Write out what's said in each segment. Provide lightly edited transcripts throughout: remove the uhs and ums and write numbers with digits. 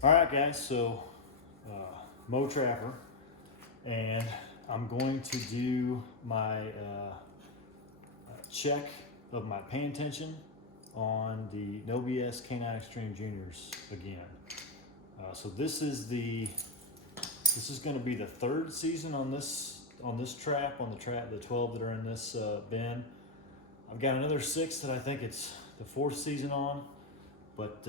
All right, guys, so Mo Trapper, and I'm going to do my check of my paying attention on the No BS K9 Xtreme Juniors again. So this is going to be the third season on this trap, the 12 that are in this bin. I've got another 6 that I think it's the 4th season on, but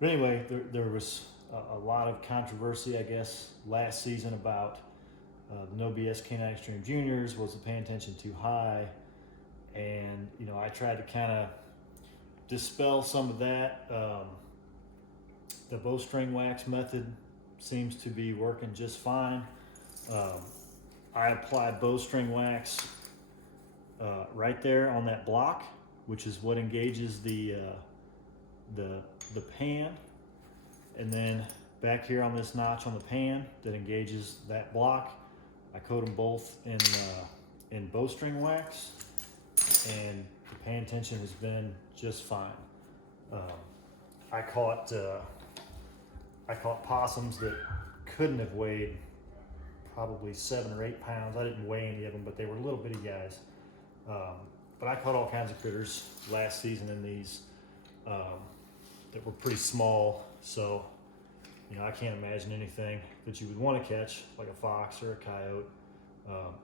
anyway, there was a lot of controversy, I guess, last season about the No BS K9 Xtreme Juniors. Was the paying attention too high? And I tried to kind of dispel some of that. The bowstring wax method seems to be working just fine. I applied bowstring wax right there on that block, which is what engages the pan, and then back here on this notch on the pan that engages that block, I coat them both in bowstring wax, and the pan tension has been just fine. I caught possums that couldn't have weighed probably 7 or 8 pounds. I didn't weigh any of them, but they were little bitty guys. But I caught all kinds of critters last season in these that were pretty small. So, I can't imagine anything that you would want to catch, like a fox or a coyote,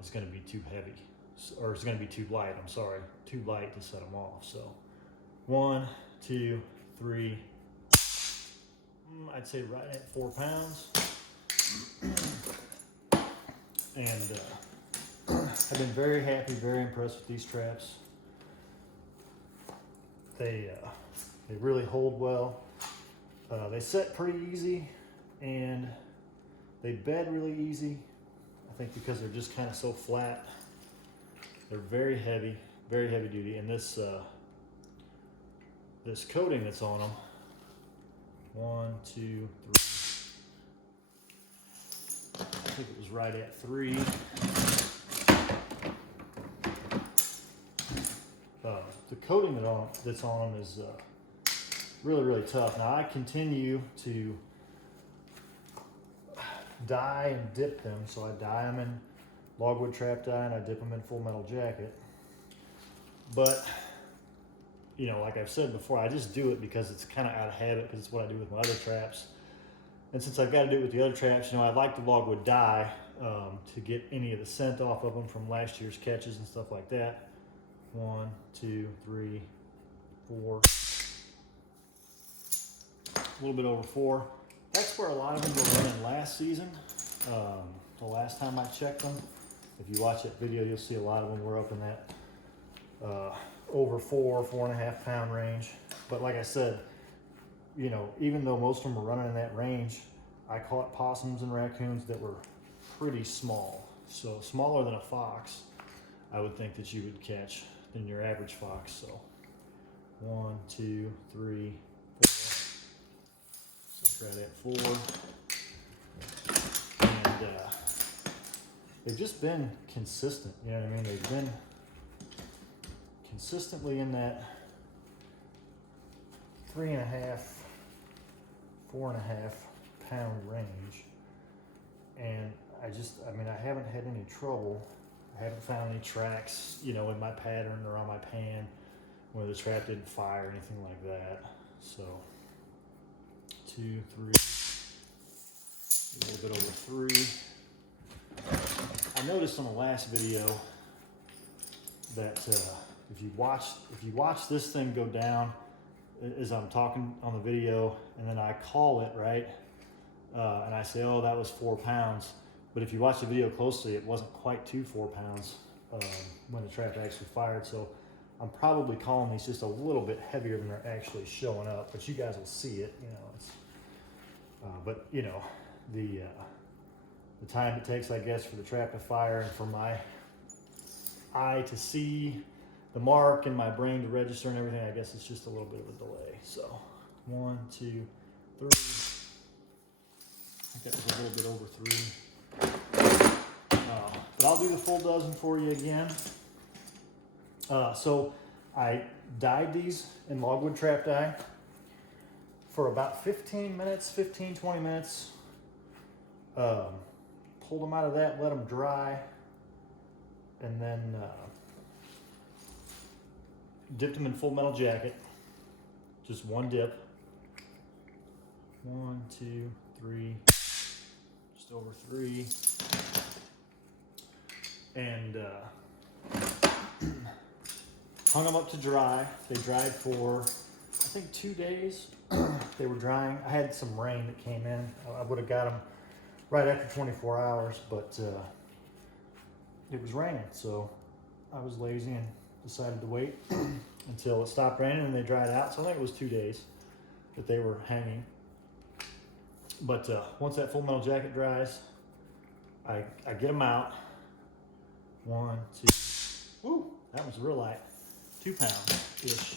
is going to be too heavy, or it's going to be too light. I'm sorry, too light to set them off. So, 1, 2, 3. I'd say right at 4 pounds. And I've been very happy, very impressed with these traps. They really hold well. They set pretty easy, and they bed really easy. I think because they're just kind of so flat. They're very heavy duty. And this coating that's on them, 1, 2, 3. I think it was right at 3. The coating that's on them is really tough. Now I continue to dye and dip them. So I dye them in logwood trap dye and I dip them in full metal jacket. But like I've said before, I just do it because it's kind of out of habit, because it's what I do with my other traps. And since I've got to do it with the other traps, I like the logwood dye to get any of the scent off of them from last year's catches and stuff like that. 1, 2, 3, 4. A little bit over 4. That's where a lot of them were running last season. The last time I checked them, if you watch that video, you'll see a lot of them were up in that over 4.5 pound range. But like I said, even though most of them were running in that range, I caught possums and raccoons that were pretty small. So smaller than a fox, I would think that you would catch than your average fox. So 1, 2, 3, 4. So right at 4. And they've just been consistent. You know what I mean? They've been consistently in that 3.5, 4.5 pound range. And I haven't had any trouble. I haven't found any tracks, in my pattern or on my pan where the trap didn't fire or anything like that. So 2, 3, a little bit over 3. I noticed on the last video that if you watch this thing go down as I'm talking on the video, and then I call it right, and I say, oh, that was 4 pounds. But if you watch the video closely, it wasn't quite 4 pounds when the trap actually fired. So I'm probably calling these just a little bit heavier than they're actually showing up. But you guys will see it, but the time it takes, I guess, for the trap to fire and for my eye to see the mark and my brain to register and everything, I guess it's just a little bit of a delay. So 1, 2, 3. I think that was a little bit over 3. But I'll do the full dozen for you again. So I dyed these in logwood trap dye for about 15 minutes, 15, 20 minutes. Pulled them out of that, let them dry, and then dipped them in Full Metal Jacket. Just one dip. 1, 2, 3, just over 3. And hung them up to dry. They dried for, I think, 2 days. They were drying. I had some rain that came in. I would have got them right after 24 hours, but it was raining, so I was lazy and decided to wait until it stopped raining and they dried out. So I think it was 2 days that they were hanging. But once that Full Metal Jacket dries, I get them out. 1, 2, woo, that was real light, 2 pounds-ish.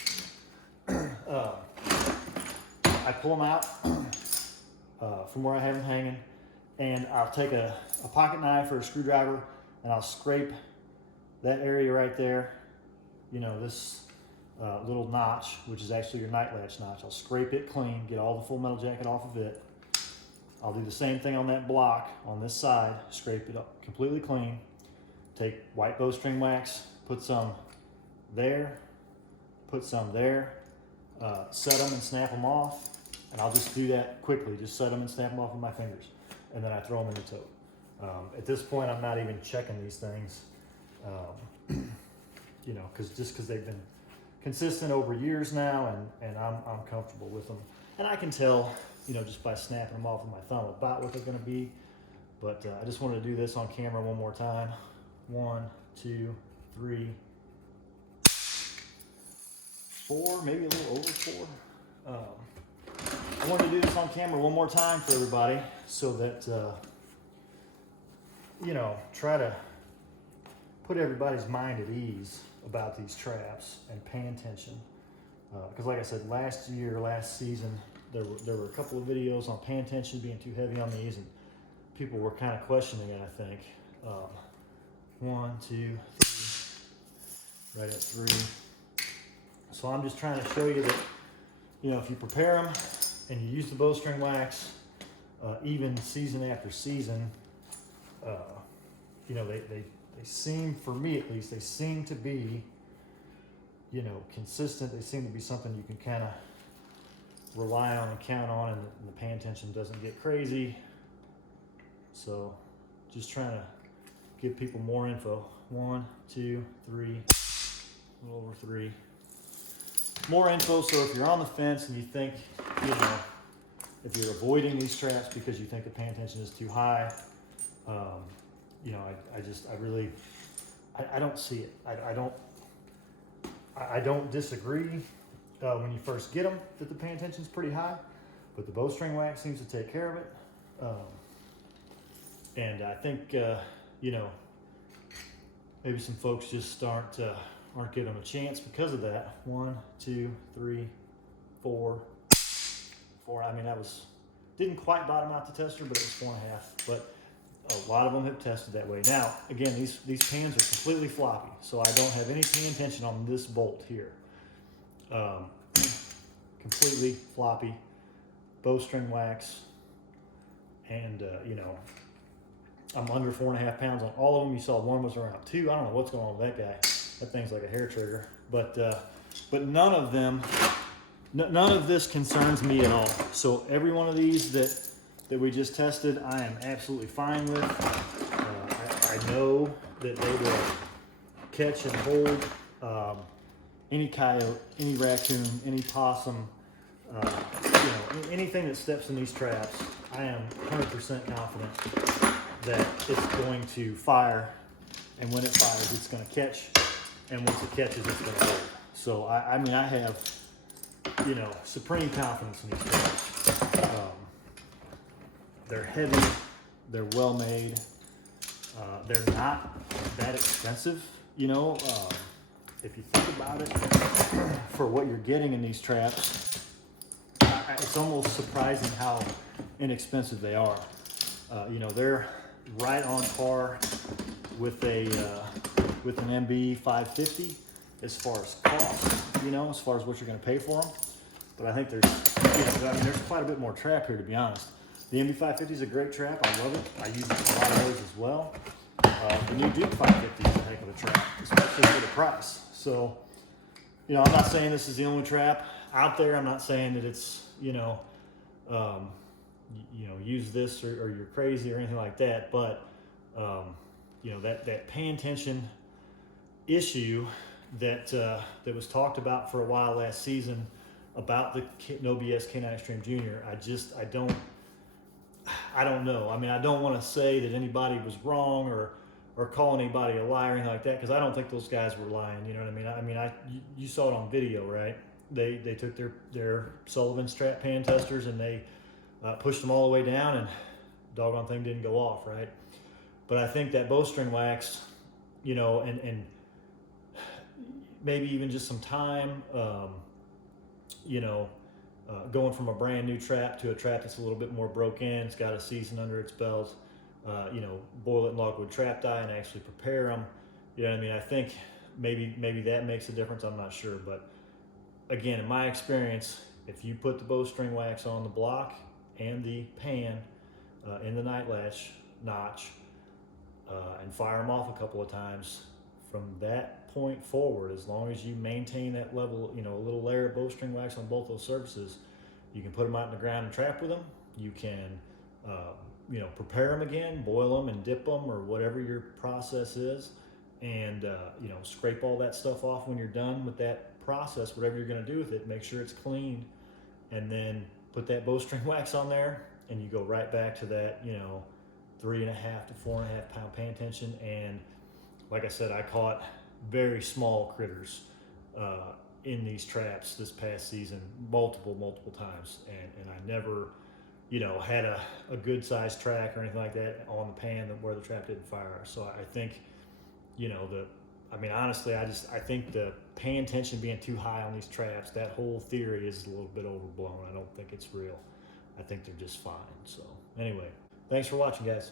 I pull them out from where I have them hanging, and I'll take a pocket knife or a screwdriver and I'll scrape that area right there, you know, this little notch, which is actually your night latch notch. I'll scrape it clean, get all the Full Metal Jacket off of it. I'll do the same thing on that block on this side, scrape it up completely clean. Take white bowstring wax, put some there, put some there, set them and snap them off. And I'll just do that quickly, just set them and snap them off with my fingers. And then I throw them in the tote. At this point, I'm not even checking these things, you know, because they've been consistent over years now, and I'm comfortable with them. And I can tell, you know, just by snapping them off with my thumb about what they're going to be. But I just wanted to do this on camera one more time. 1, 2, 3, 4, maybe a little over 4. I wanted to do this on camera one more time for everybody so that, you know, try to put everybody's mind at ease about these traps and paying attention. Because like I said, last season, there were a couple of videos on paying attention, being too heavy on these, and people were kind of questioning it, I think. 1, 2, 3, right at 3. So I'm just trying to show you that, you know, if you prepare them and you use the bowstring wax, even season after season, you know, they seem, for me at least, they seem to be, you know, consistent. They seem to be something you can kind of rely on and count on, and the paying attention doesn't get crazy. So just trying to give people more info. 1, 2, 3, a little over 3. More info, so if you're on the fence and you think, you know, if you're avoiding these traps because you think the paying attention is too high, you know, I don't see it. I don't disagree when you first get them that the paying attention is pretty high, but the bowstring wax seems to take care of it. And I think, you know, maybe some folks just aren't giving them a chance because of that. 1, 2, 3, 4. I mean, didn't quite bottom out the tester, but it was 4.5. But a lot of them have tested that way. Now, again, these pans are completely floppy, so I don't have any paying attention on this bolt here. Completely floppy, bowstring wax, and you know, I'm under 4.5 pounds on all of them. You saw one was around 2. I don't know what's going on with that guy. That thing's like a hair trigger. But none of them, none of this concerns me at all. So every one of these that we just tested, I am absolutely fine with. I know that they will catch and hold any coyote, any raccoon, any possum, you know, anything that steps in these traps. I am 100% confident that it's going to fire, and when it fires, it's going to catch, and once it catches, it's going to hold. So I mean, I have, you know, supreme confidence in these traps. They're heavy, they're well made, they're not that expensive, you know. If you think about it, for what you're getting in these traps, it's almost surprising how inexpensive they are. You know, they're right on par with with an MB 550 as far as cost, you know, as far as what you're going to pay for them. But I think there's I mean, there's quite a bit more trap here, to be honest. The MB550 is a great trap. I love it. I use a lot of those as well. The new Duke 550 is a heck of a trap, especially for the price. So, I'm not saying this is the only trap out there. I'm not saying that it's, use this or you're crazy or anything like that. But, that paying attention issue that was talked about for a while last season about the No BS K9 Xtreme Junior. I don't know. I mean, I don't want to say that anybody was wrong or call anybody a liar or anything like that, because I don't think those guys were lying. You know what I mean? You saw it on video, right? They took their Sullivan strap pan testers and they pushed them all the way down, and doggone thing didn't go off, right? But I think that bowstring wax, and maybe even just some time, going from a brand new trap to a trap that's a little bit more broke in, it's got a season under its belt, boil it in logwood trap dye and actually prepare them. You know what I mean? I think maybe that makes a difference. I'm not sure, but again, in my experience, if you put the bowstring wax on the block and the pan in the night latch notch and fire them off a couple of times, from that point forward, as long as you maintain that level, a little layer of bowstring wax on both those surfaces, you can put them out in the ground and trap with them. You can, prepare them again, boil them and dip them, or whatever your process is, and scrape all that stuff off when you're done with that process. Whatever you're going to do with it, make sure it's clean, and then put that bowstring wax on there, and you go right back to that, 3.5 to 4.5 pound pan tension. And like I said, I caught very small critters in these traps this past season, multiple times, and I never, had a good sized track or anything like that on the pan where the trap didn't fire. So I think, honestly, I think the pan tension being too high on these traps, that whole theory is a little bit overblown. I don't think it's real. I think they're just fine. So anyway, thanks for watching, guys.